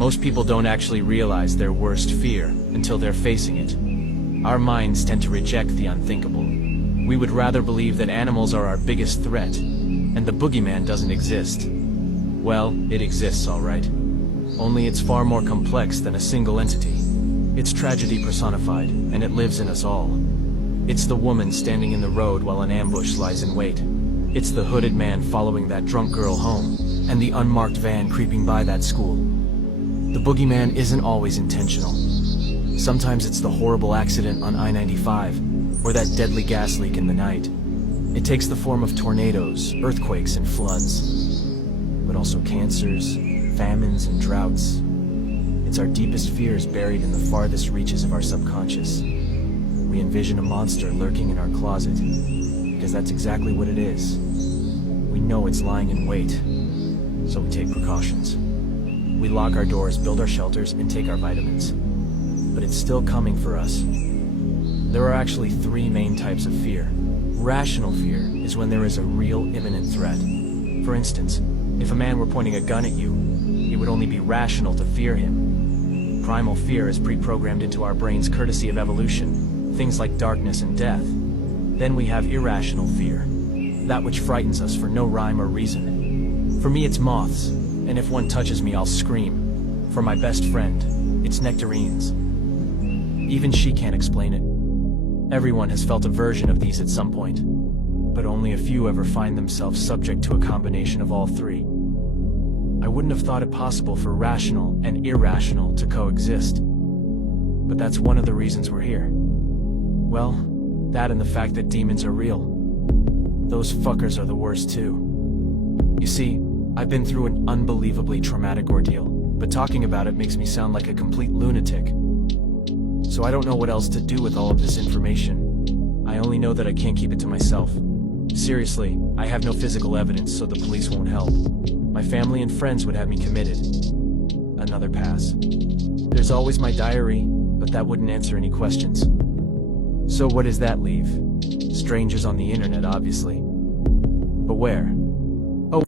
Most people don't actually realize their worst fear until they're facing it. Our minds tend to reject the unthinkable. We would rather believe that animals are our biggest threat, and the boogeyman doesn't exist. Well, it exists, all right. Only it's far more complex than a single entity. It's tragedy personified, and it lives in us all. It's the woman standing in the road while an ambush lies in wait. It's the hooded man following that drunk girl home, and the unmarked van creeping by that school. The boogeyman isn't always intentional. Sometimes it's the horrible accident on I-95, or that deadly gas leak in the night. It takes the form of tornadoes, earthquakes, and floods, but also cancers, famines, and droughts. It's our deepest fears buried in the farthest reaches of our subconscious. We envision a monster lurking in our closet, because that's exactly what it is. We know it's lying in wait, so we take precautions. We lock our doors, build our shelters, and take our vitamins. But it's still coming for us. There are actually three main types of fear. Rational fear is when there is a real imminent threat. For instance, if a man were pointing a gun at you, it would only be rational to fear him. Primal fear is pre-programmed into our brains courtesy of evolution, things like darkness and death. Then we have irrational fear, that which frightens us for no rhyme or reason. For me, it's moths, and if one touches me, I'll scream. For my best friend, it's nectarines. Even she can't explain it. Everyone has felt a version of these at some point, but only a few ever find themselves subject to a combination of all three. I wouldn't have thought it possible for rational and irrational to coexist, but that's one of the reasons we're here. Well, that and the fact that demons are real. Those fuckers are the worst too. You see, I've been through an unbelievably traumatic ordeal, but talking about it makes me sound like a complete lunatic. So I don't know what else to do with all of this information. I only know that I can't keep it to myself. Seriously, I have no physical evidence, so the police won't help. My family and friends would have me committed. Another pass. There's always my diary, but that wouldn't answer any questions. So what does that leave? Strangers on the internet, obviously. But where?